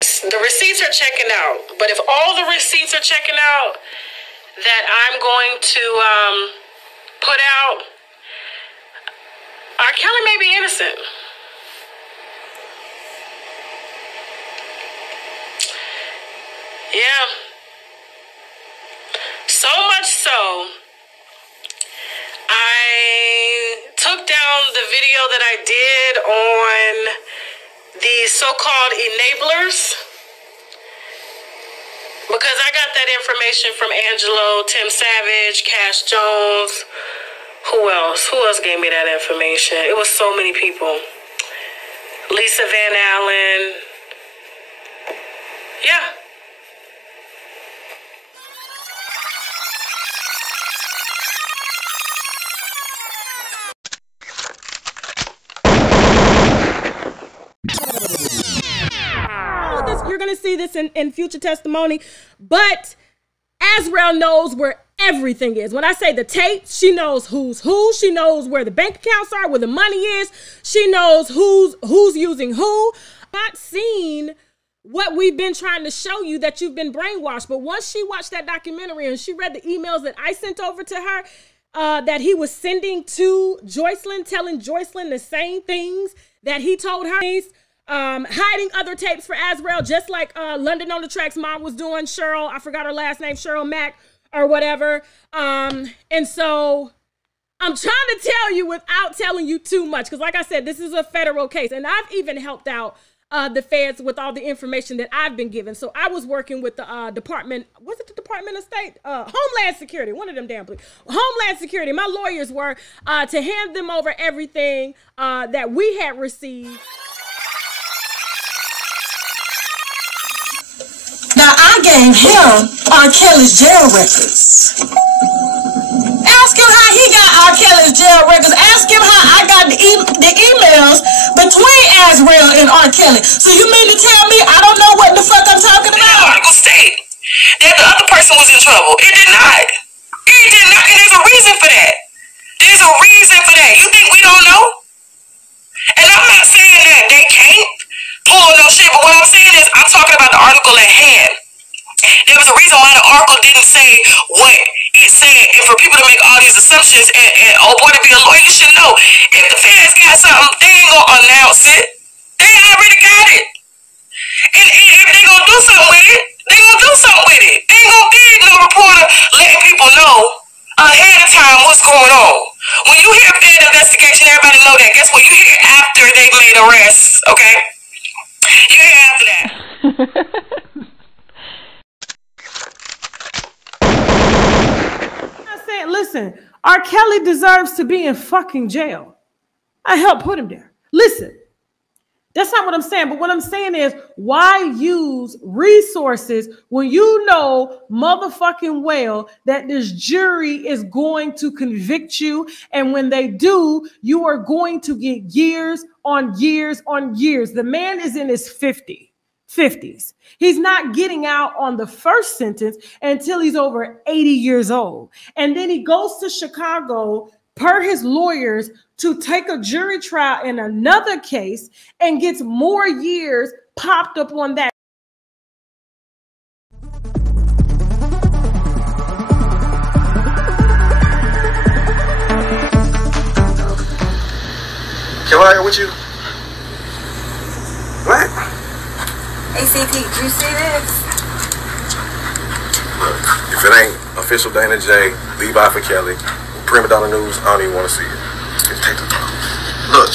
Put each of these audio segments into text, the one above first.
The receipts are checking out, but if all the receipts are checking out that I'm going to put out, R. Kelly may be innocent. Yeah. So much so, I took down the video that I did on the so-called enablers because I got that information from Angelo, Tim Savage, Cash Jones. Who else? Who else gave me that information? It was so many people. Lisa Van Allen. Yeah. You're going to see this in future testimony, but Azrael knows where everything is. When I say the tape, she knows who's who. She knows where the bank accounts are, where the money is. She knows who's using who. Not seen what we've been trying to show you, that you've been brainwashed. But once she watched that documentary and she read the emails that I sent over to her, that he was sending to Joycelyn, telling Joycelyn the same things that he told her, hiding other tapes for Azrael, just like London on the Track's mom was doing. Cheryl, I forgot her last name, Cheryl Mack or whatever. And so I'm trying to tell you without telling you too much, because like I said, this is a federal case, and I've even helped out the feds with all the information that I've been given. So I was working with the Department, was it the Department of State? Homeland Security, one of them damn please. Homeland Security, my lawyers were to hand them over everything that we had received. Now, I gave him R. Kelly's jail records. Ask him how he got R. Kelly's jail records. Ask him how I got the emails between Azrael and R. Kelly. So you mean to tell me I don't know what the fuck I'm talking about? The article state that the other person was in trouble. It did not. It did not. And there's a reason for that. There's a reason for that. You think we don't know? And I'm not saying that they can't pull no shit, but what I'm saying is I'm talking about the article at hand. There was a reason why the article didn't say what it said, and for people to make all these assumptions and oh boy, to be a lawyer, you should know. If the feds got something, they ain't gonna announce it. They already got it. And if they gonna do something with it, they gonna do something with it. They ain't gonna be no reporter letting people know ahead of time what's going on. When you hear Fed investigation, everybody know that. Guess what? You hear after they made arrests, okay? You hear after that. I'm saying, listen, R. Kelly deserves to be in fucking jail. I helped put him there. Listen, that's not what I'm saying. But what I'm saying is, why use resources when you know motherfucking well that this jury is going to convict you? And when they do, you are going to get years on years on years. The man is in his 50s. He's not getting out on the first sentence until he's over 80 years old. And then he goes to Chicago, per his lawyers, to take a jury trial in another case and gets more years popped up on that. Can I with you? What? ACP, did you see this? Look, if it ain't official Dana J, Levi for Kelly, Prima Donna News, I don't even want to see it. Just take the phone. Look.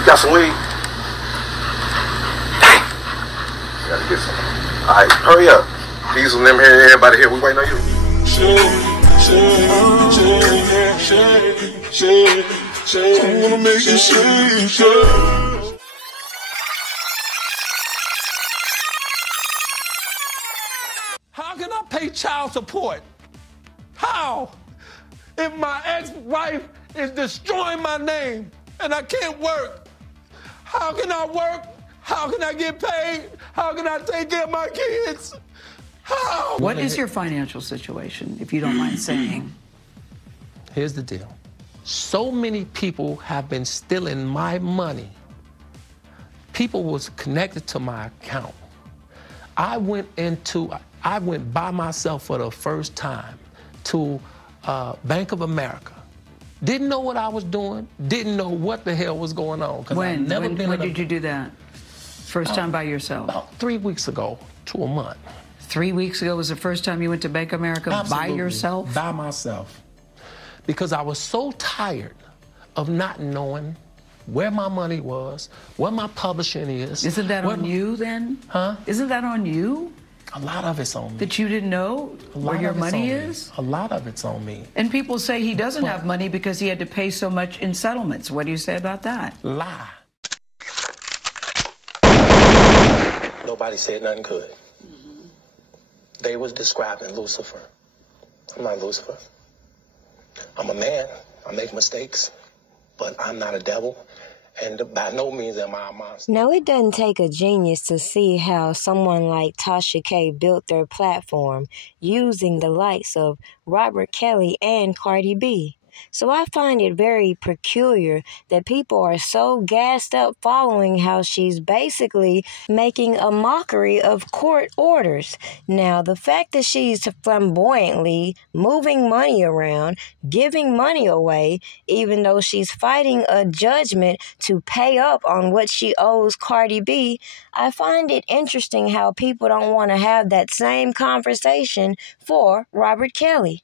You got some weed? Dang. You gotta get some. Alright, hurry up. Diesel and them here, everybody here, we waiting on you. I wanna make you shake. How can I pay child support? How? If my ex-wife is destroying my name and I can't work, how can I work? How can I get paid? How can I take care of my kids? How? What is your financial situation, if you don't mind saying? Here's the deal. So many people have been stealing my money. people was connected to my account. I went by myself for the first time to Bank of America. Didn't know what I was doing. Didn't know what the hell was going on. When did you do that? First time by yourself? About 3 weeks ago to a month. 3 weeks ago was the first time you went to Bank of America? Absolutely. By yourself? By myself. Because I was so tired of not knowing where my money was, where my publishing is. Isn't that on you then? Huh? Isn't that on you? A lot of it's on me. That you didn't know where your money is? A lot of it's on me. And people say he doesn't have money because he had to pay so much in settlements. What do you say about that? Lie. Nobody said nothing good. They was describing Lucifer. I'm not Lucifer. I'm a man. I make mistakes, but I'm not a devil. And by no means am I a monster. Now, it doesn't take a genius to see how someone like Tasha K built their platform using the likes of Robert Kelly and Cardi B. So I find it very peculiar that people are so gassed up following how she's basically making a mockery of court orders. Now, the fact that she's flamboyantly moving money around, giving money away, even though she's fighting a judgment to pay up on what she owes Cardi B, I find it interesting how people don't want to have that same conversation for Robert Kelly.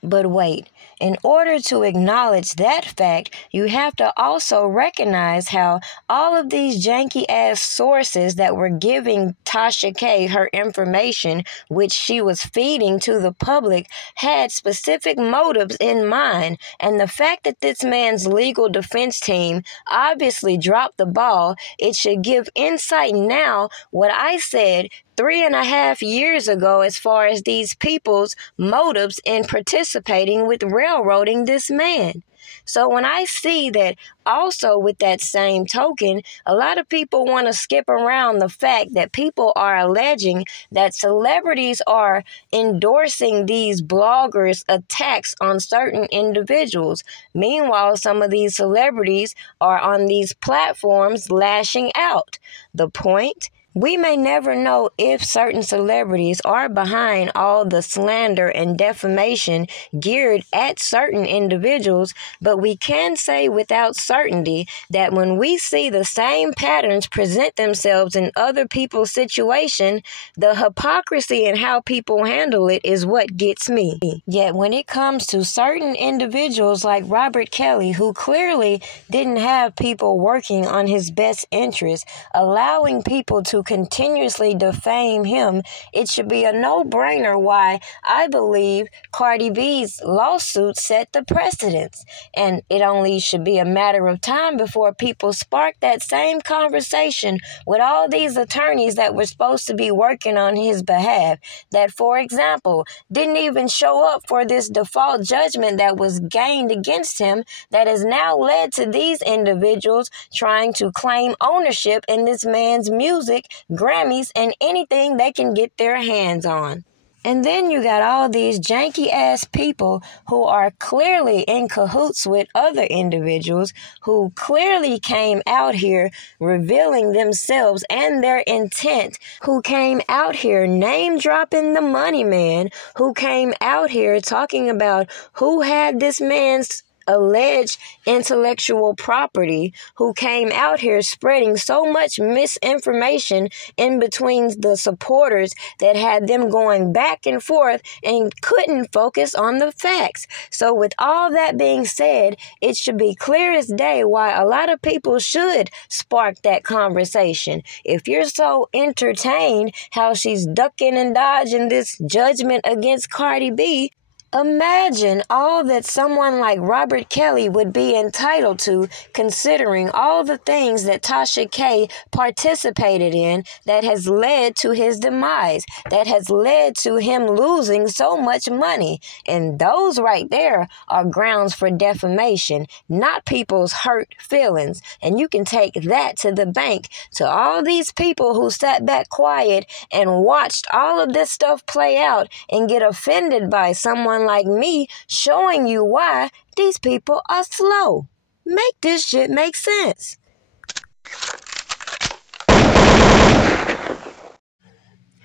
But wait, in order to acknowledge that fact, you have to also recognize how all of these janky-ass sources that were giving Tasha K her information, which she was feeding to the public, had specific motives in mind. And the fact that this man's legal defense team obviously dropped the ball, it should give insight now what I said 3.5 years ago as far as these people's motives in participating with railroading this man. So when I see that also with that same token, a lot of people want to skip around the fact that people are alleging that celebrities are endorsing these bloggers' attacks on certain individuals. Meanwhile, some of these celebrities are on these platforms lashing out. The point? We may never know if certain celebrities are behind all the slander and defamation geared at certain individuals, but we can say without certainty that when we see the same patterns present themselves in other people's situation, the hypocrisy in how people handle it is what gets me. Yet when it comes to certain individuals like Robert Kelly, who clearly didn't have people working on his best interest, allowing people to continuously defame him, it should be a no-brainer why I believe Cardi B's lawsuit set the precedence. And it only should be a matter of time before people spark that same conversation with all these attorneys that were supposed to be working on his behalf, that, for example, didn't even show up for this default judgment that was gained against him, that has now led to these individuals trying to claim ownership in this man's music, Grammys, and anything they can get their hands on. And then you got all these janky-ass people who are clearly in cahoots with other individuals who clearly came out here revealing themselves and their intent, who came out here name-dropping the money man, who came out here talking about who had this man's alleged intellectual property, who came out here spreading so much misinformation in between the supporters that had them going back and forth and couldn't focus on the facts. So with all that being said, it should be clear as day why a lot of people should spark that conversation. If you're so entertained how she's ducking and dodging this judgment against Cardi B, imagine all that someone like Robert Kelly would be entitled to, considering all the things that Tasha K participated in that has led to his demise, that has led to him losing so much money. And those right there are grounds for defamation, not people's hurt feelings. And you can take that to the bank to all these people who sat back quiet and watched all of this stuff play out and get offended by someone like me showing you why these people are slow. Make this shit make sense.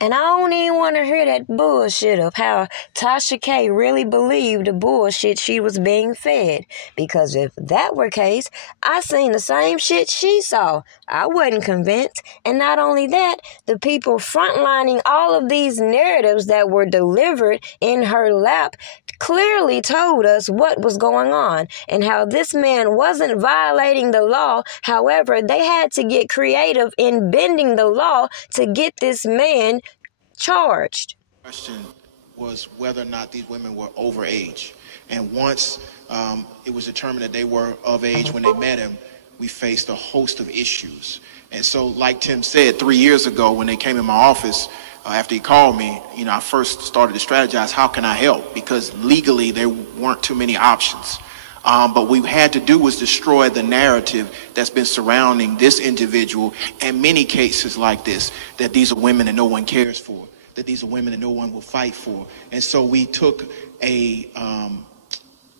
And I don't even want to hear that bullshit of how Tasha K really believed the bullshit she was being fed. Because if that were the case, I seen the same shit she saw. I wasn't convinced. And not only that, the people frontlining all of these narratives that were delivered in her lap clearly told us what was going on and how this man wasn't violating the law. However, they had to get creative in bending the law to get this man charged. The question was whether or not these women were over age. And once it was determined that they were of age when they met him, we faced a host of issues. And so, like Tim said, 3 years ago when they came in my office, after he called me, I first started to strategize, how can I help? Because legally there weren't too many options. But what we had to do was destroy the narrative that's been surrounding this individual and many cases like this, that these are women that no one cares for, that these are women that no one will fight for. And so we took a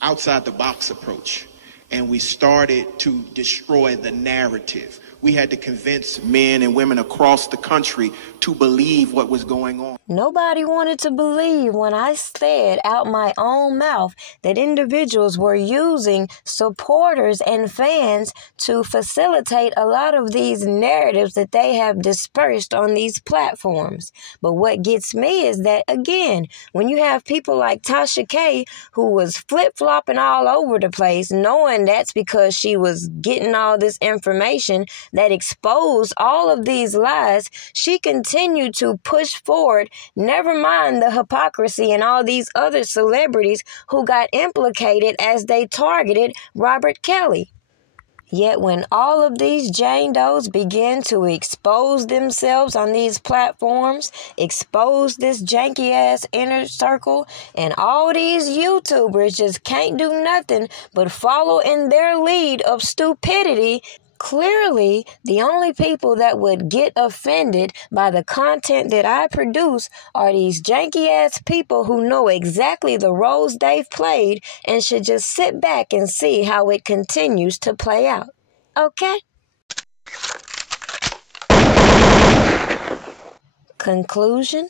outside the box approach and we started to destroy the narrative. We had to convince men and women across the country to believe what was going on. Nobody wanted to believe when I said out my own mouth that individuals were using supporters and fans to facilitate a lot of these narratives that they have dispersed on these platforms. But what gets me is that, again, when you have people like Tasha K, who was flip-flopping all over the place, knowing that's because she was getting all this information that exposed all of these lies, she continued to push forward, never mind the hypocrisy and all these other celebrities who got implicated as they targeted Robert Kelly. Yet when all of these Jane Does begin to expose themselves on these platforms, expose this janky-ass inner circle, and all these YouTubers just can't do nothing but follow in their lead of stupidity, clearly, the only people that would get offended by the content that I produce are these janky-ass people who know exactly the roles they've played and should just sit back and see how it continues to play out. Okay? Conclusion?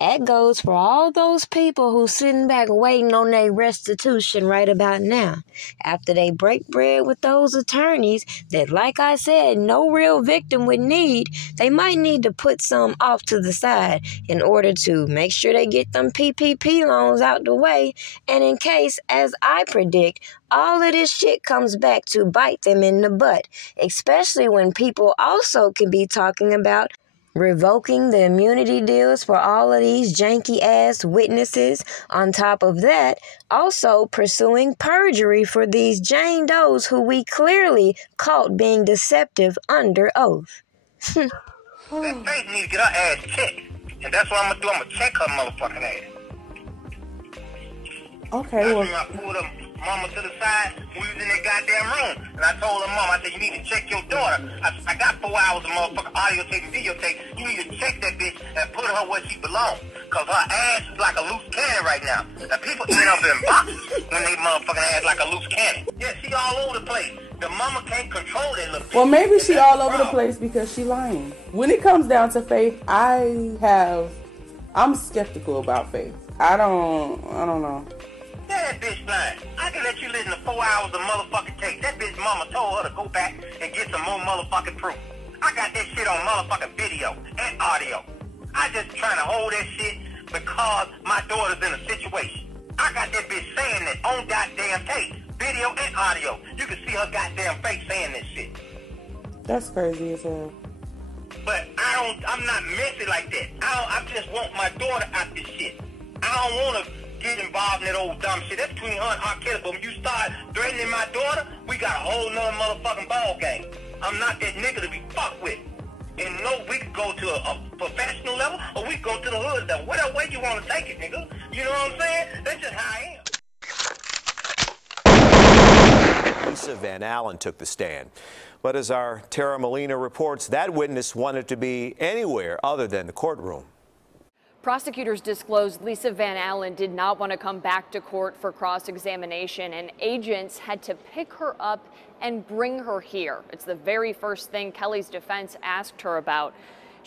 That goes for all those people who sitting back waiting on their restitution right about now. After they break bread with those attorneys that, like I said, no real victim would need, they might need to put some off to the side in order to make sure they get them PPP loans out the way. And in case, as I predict, all of this shit comes back to bite them in the butt, especially when people also can be talking about revoking the immunity deals for all of these janky-ass witnesses. On top of that, also pursuing perjury for these Jane Does who we clearly caught being deceptive under oath. That Faith needs to get her ass checked. And that's what I'm going to do. I'm going to check her motherfucking ass. Okay, well. I pulled her mama to the side. We was in that goddamn room. And I told her mom, I said, you need to check your daughter. I got 4 hours of motherfucking audio tape and videotape. You need to check that bitch and put her where she belongs. Because her ass is like a loose cannon right now. Now people end up in boxes when they motherfucking ass like a loose cannon. Yeah, she all over the place. The mama can't control that little bitch. Well, maybe she all over the place because she lying. When it comes down to Faith, I'm skeptical about Faith. I don't know. Yeah, that bitch lying. I can let you listen to 4 hours of motherfucking tape. That bitch mama told her to go back and get some more motherfucking proof. I got that shit on motherfucking video and audio. I just trying to hold that shit because my daughter's in a situation. I got that bitch saying that on goddamn tape, video and audio. You can see her goddamn face saying this shit. That's crazy as hell. But I'm not messy like that. I just want my daughter out this shit. I don't want to get involved in that old dumb shit. That's between her and R. Kelly. But when you start threatening my daughter, we got a whole nother motherfucking ball game. I'm not that nigga to be fucked with. And no, we could go to a professional level or we could go to the hood level. Whatever way you want to take it, nigga. You know what I'm saying? That's just how I am. Lisa Van Allen took the stand. But as our Tara Molina reports, that witness wanted to be anywhere other than the courtroom. Prosecutors disclosed Lisa Van Allen did not want to come back to court for cross-examination, and agents had to pick her up and bring her here. It's the very first thing Kelly's defense asked her about.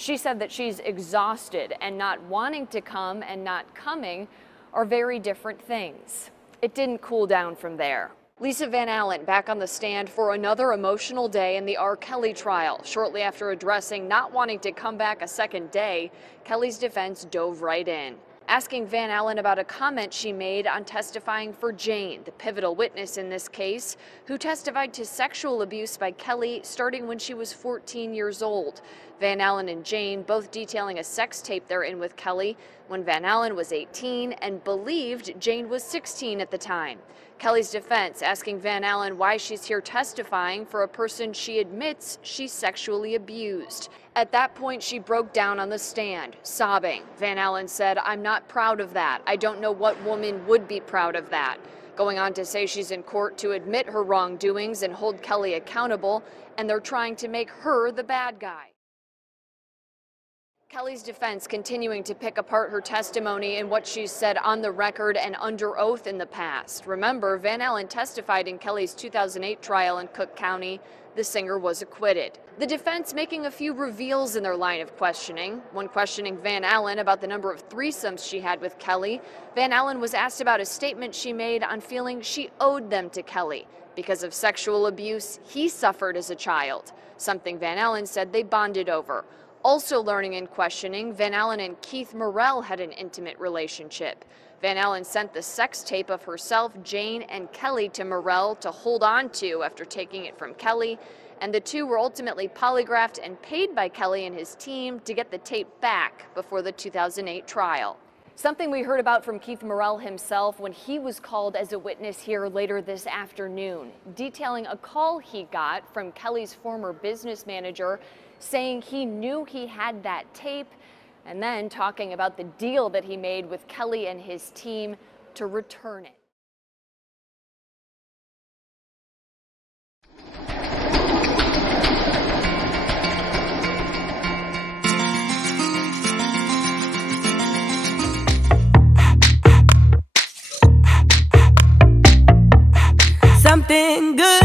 She said that she's exhausted, and not wanting to come and not coming are very different things. It didn't cool down from there. Lisa Van Allen back on the stand for another emotional day in the R. Kelly trial. Shortly after addressing not wanting to come back a second day, Kelly's defense dove right in, asking Van Allen about a comment she made on testifying for Jane, the pivotal witness in this case, who testified to sexual abuse by Kelly starting when she was 14 years old. Van Allen and Jane both detailing a sex tape they're in with Kelly when Van Allen was 18 and believed Jane was 16 at the time. Kelly's defense asking Van Allen why she's here testifying for a person she admits she sexually abused. At that point, she broke down on the stand, sobbing. Van Allen said, "I'm not proud of that. I don't know what woman would be proud of that." Going on to say she's in court to admit her wrongdoings and hold Kelly accountable, and they're trying to make her the bad guy. Kelly's defense continuing to pick apart her testimony and what she's said on the record and under oath in the past. Remember, Van Allen testified in Kelly's 2008 trial in Cook County. The singer was acquitted. The defense making a few reveals in their line of questioning. When questioning Van Allen about the number of threesomes she had with Kelly, Van Allen was asked about a statement she made on feeling she owed them to Kelly because of sexual abuse he suffered as a child, something Van Allen said they bonded over. Also learning in questioning, Van Allen and Keith Morrell had an intimate relationship. Van Allen sent the sex tape of herself, Jane, and Kelly to Morrell to hold on to after taking it from Kelly, and the two were ultimately polygraphed and paid by Kelly and his team to get the tape back before the 2008 trial. Something we heard about from Keith Morrell himself when he was called as a witness here later this afternoon, detailing a call he got from Kelly's former business manager saying he knew he had that tape, and then talking about the deal that he made with Kelly and his team to return it. Something good